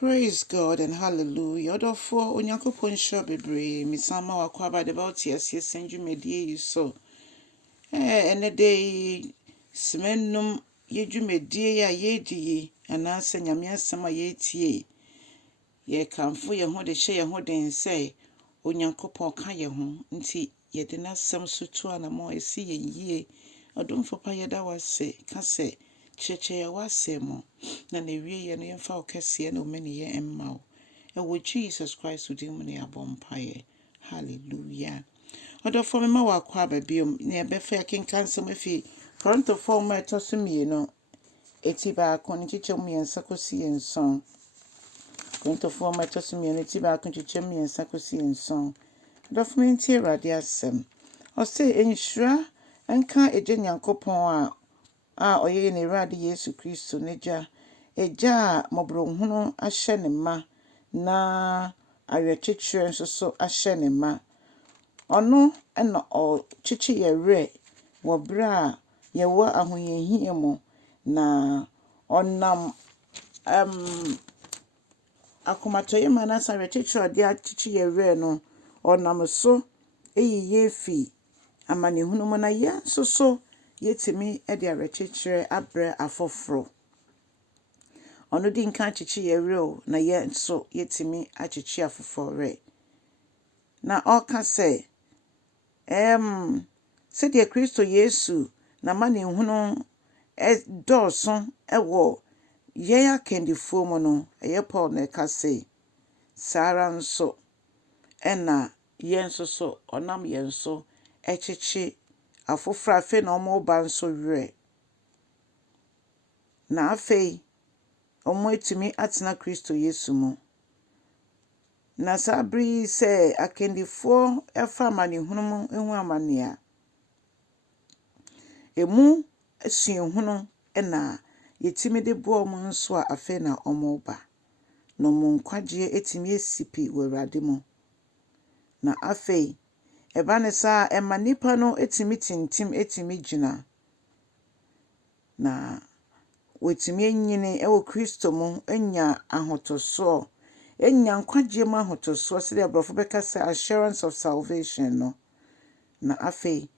Praise God and hallelujah. Odofo onyankopon sho bebre misama wakwa ba de about yes senju medie yi so. Ene de semenum yedwumedie ya yedi anase nyame asema yetie. Ye kamfo ye ho de hye ye ho den say onyankopon ka ye ho nti ye de na sem so tu anamo esi ye yie. Odomfo pa ye da wase ka se cheche ya wase mo na wie ye no yemfa okese na omani ye emma o. Ewo Jesus Christ udi mu ne abompaye. Hallelujah. Odofo me ma wakwa babiom ne ebefa yakenkan sem afi Korintofoɔ ma etosumie no eti ba kon chichemu yensa kosi yenson. Korintofoɔ ma etosumie no eti ba kon chichemu yensa kosi yenson. Odofo me ntie Awurade asem. Ose enhura enka eje nyankopɔn a oye ne Awurade Yesu Kristo neja eja mobrohunu ahye ne ma na ɔwerɛkyekyere nso so ahye ne ma. Ono ena o chichi ye werɛ wo bra ye wo ahoyehie mo na onam akomatoye manasa ɔwerɛkyekyere ode achichi ye werɛ no onam so eyiye fi amanehunu mo na ye nso so yetimi de ɔwerɛkyekyere abrɛ afoforo. Ono di nka achichi ye werɛ o na ye nso yetimi achichi afoforo werɛ. Na oka se sɛdeɛ Kristo Yesu na manehunu dɔɔso ɛwɔ yɛn akandifoɔ mu no ɛyɛ Paul na ɛka se Sara nso ɛna yɛn nso so ɔnam yɛn so ɛkyekye afoforo afe na ɔmo ba nso werɛ. Na afei ɔmo etimi atena Kristo Yesu mu. Na sabri se akandifoɔ ɛfa manehunu mu ehu amanea. Emu asuehunu ɛna yetimi de bo ɔmo nso a afei na ɔmo ba. Na ɔmo nkwagye etimi esipi wɔ Awurade mu. Na afei ɛba ne saa ɛma nipa no etimi tintim etimi gyina. Na wetimi enyini ɛwɔ Kristo mu enya ahotoso. Enya nkwagye mu ahotoso sɛ de abrɔfo bɛka sɛ assurance of salvation no. Na afei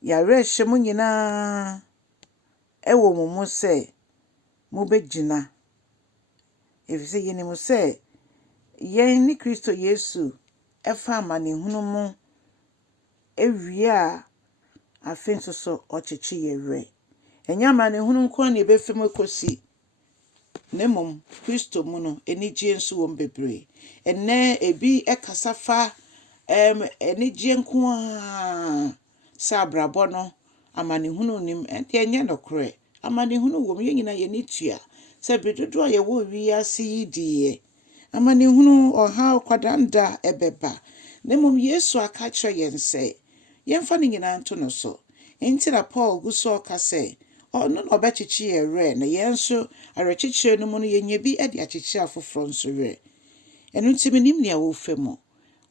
yare hye mo nyinaa ɛwɔ mo mu sɛ mo begyina. Efisɛ yenim sɛ yɛn ne Kristo Yesu ɛfa amanehunu mu ewie a afei nso so ɔkyekye ye werɛ. Enya amanehunu nko na ebefi mu ekosi. Nemom Kristo mu no enigye nso wɔ bebree. Enne ebi ekasa fa enigye nko a sa abrabɔ no amanehunu nim enye nokore. Amanehunu wɔ mu nyina ye nitua. Sɛ bedodo a ye wɔ wiase yi die. Amanehunu ɔha kwadanda ɛbɛba. Nemom Yesu aka kyerɛ yɛn sɛ yɛmfa ne nyina nto no so. Enti na Paul guso ɔka sɛ ɔno na ɔbɛkyekye ye werɛ na yɛn nso ɔwerɛkyekyere no mu no yɛnya bi de akyekye afoforo nso werɛ. Ɛno nti menim nea wofa mu.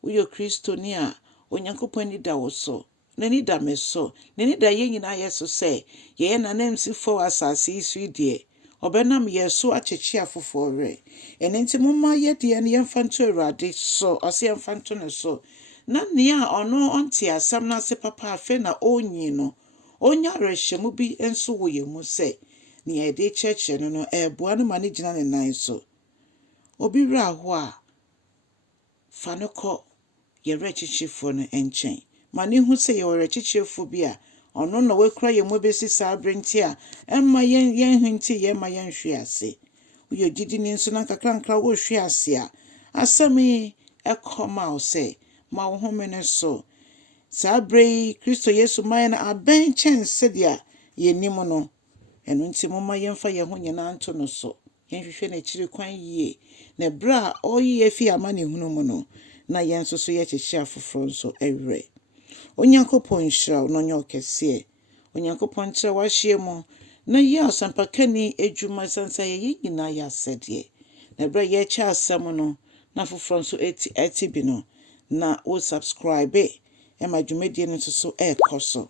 Woyɛ Kristoni a onyankopɔn ni da wo so. N'ani da me so. N'ani da yɛn nyinaa yɛ so sɛ yɛyɛ nanamsifo wɔ asase yi so die. Ɔbɛnam yɛ so akyekye afoforo werɛ. Ɛno nti momma yɛdeɛ no yɛmfa nto Awurade so. Ɔsɛ yɛmfa nto no so. Na nea ɔno ɔnte asɛm no ase papa afei na ɔnyi no. Onya awerɛhyɛmu bi nso wɔ yɛn mu sɛ nea yɛde kyerɛkyerɛ no no ɛboa no ma ne gyina ne nan so. Obi wura ho a fa no kɔ yɛwerɛkyekyefoɔ no nkyɛn. Ma ne hu sɛ yɛwerɛkyekyefoɔ bi a ɔno na wakura yɛn mu besi saa brenti a ɛmma yɛn hu nti yɛmma yɛn hwe ase. Woyɛ gidini nso na kakrankra wo hwe ase a asɛm yi ɛkɔma wo sɛ ma wo home ne so. Saa brei Kristo Yesu man na abɛn kyɛn sɛdeɛ yɛnim no. Ɛno nti momma yɛmfa yɛn ho nyinaa nto no so. Yɛnhwehwɛ n'akyiri kwan yie. Na bra a ɔyi yɛfi amanehunu mu no na yɛn nso so yɛkyekye afoforo nso ɛwerɛ. Onyankopɔn nhyira wo na ɔnyɛ ɔkɛseɛ. Onyankopɔn kyerɛ w'ahyɛ mu na yɛ asampakani adwuma sansa yɛyɛ nyinaa yɛ asɛdeɛ. Na bra yɛkyɛ asɛm no na afoforo nso ɛti bi no na wo subscribe Ema dwumadie no nso so ɛkɔ so.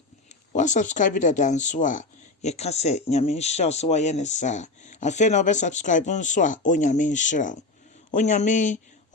Wa subscribe dada nso a yɛka sɛ nyame nhyira so wayɛ ne saa. Afei na wobɛ subscribe nso a onyame nhyira. Onyame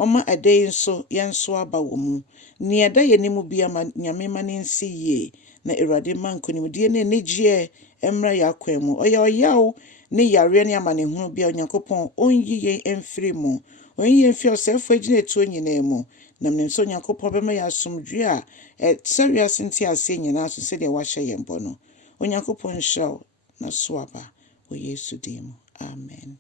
ɔma ɛdɛn nso yɛnso aba wɔ mu. Nea ɛda yɛn anim bi ama Nyame ma ne nsi yie na Awurade ma nkonimdie ne anigyeɛ mmra yɛn akwan mu. Ɔyɛ ɔyaw ne yareɛ ne amanehunu bi a Onyankopɔn ɔnyi yɛn mfiri mu. Ɔnyi yɛn mfiri ɔsɛefoɔ agyinatuo nyinaa mu. Na menim sɛ Onyankopɔn bɛma yɛn asomdwoe a ɛsɛ wiase nteaseɛ nyinaa so sɛdeɛ wahyɛ yɛn bɔ no. Onyankopɔn nhyira wo na so aba wɔ Yesu din mu. Amen.